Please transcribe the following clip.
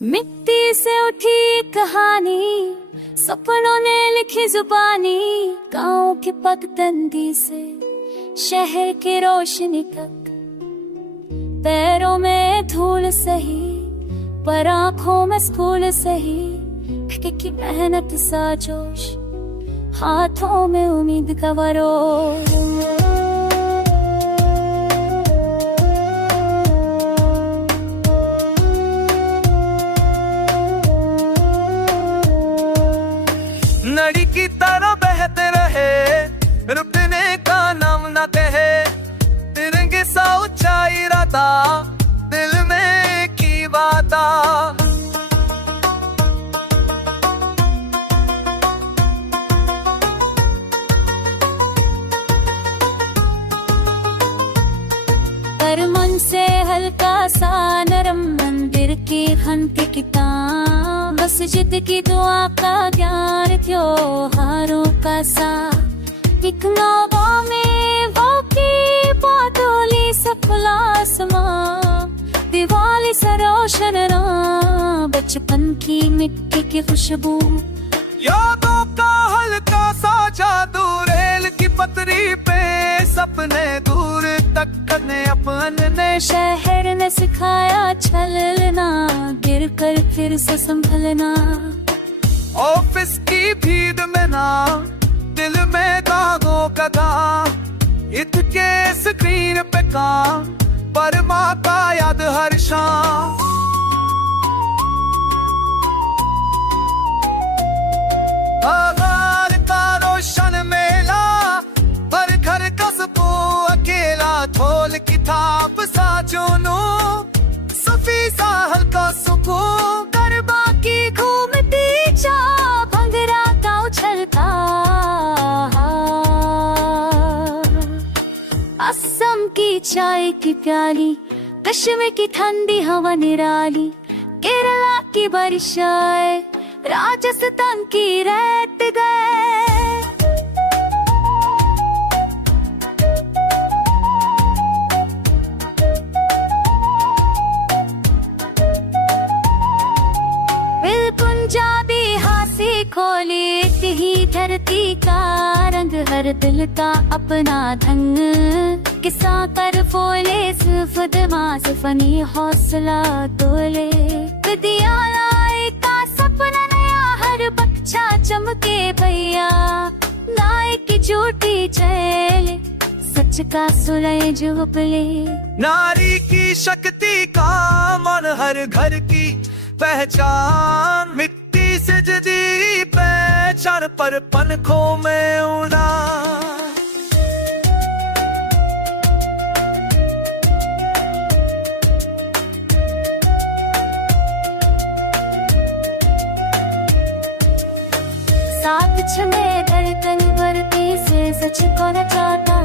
मिट्टी से उठी कहानी, सपनों ने लिखी जुबानी। गाँव के पगडंडी से शहर की रोशनी तक, पैरों में धूल सही पर आँखों में स्कूल सही। की मेहनत सा जोश, हाथों में उम्मीद का वरोश। नदी की तरह बहते रहे, रुकने का नाम न कहे। तिरंगे सा ऊंचा इरादा, दिल में की वादा। पर मन से हल्का सा नरम, मंदिर की घंटी की तान। मस्जिद की दुआ का ज्ञान, त्योहारों का सा। एक नौबा में वो की बादोली सा खुला आसमां। दिवाली सा रोशन ना, बचपन की मिट्टी की खुशबू। यादों का हल्का सा जादू, रेल की पटरी पे सपने दूर तक करने अपने। शहर ने सिखाया चलना, गिर कर फिर से संभलना। ऑफिस की भीड़ में ना, दिल में दागों का दाग। इतके स्क्रीन पे काम, पर माँ का याद हर शाम। आगार का रोशन मेला, पर घर कस्बो अकेला। ढोल की थाप सा जोनो, सफी सा हल्का सुकून। गरबा की घूमती चा, भंगरा का उछलता। असम की चाय की प्याली, कश्मीर की ठंडी हवा निराली। केरला की बारिशां, राजस्थान की रेत गए। पंजाबी हाथी खोली, एक ही धरती का रंग। हर दिल का अपना ढंग, किसा कर फोले सिर्फ दिमाग फनी। हौसला तोले विद्यालय का सपना नया, हर बच्चा चमके भैया। नाय की झूठी चले, सच का सुलय जो पले। नारी की शक्ति का मन, हर घर की पहचान। मिट्टी से जदी पहचान, पर पनखों में उड़ान। साथ छमे धड़कन भरती से, सच को न चाहता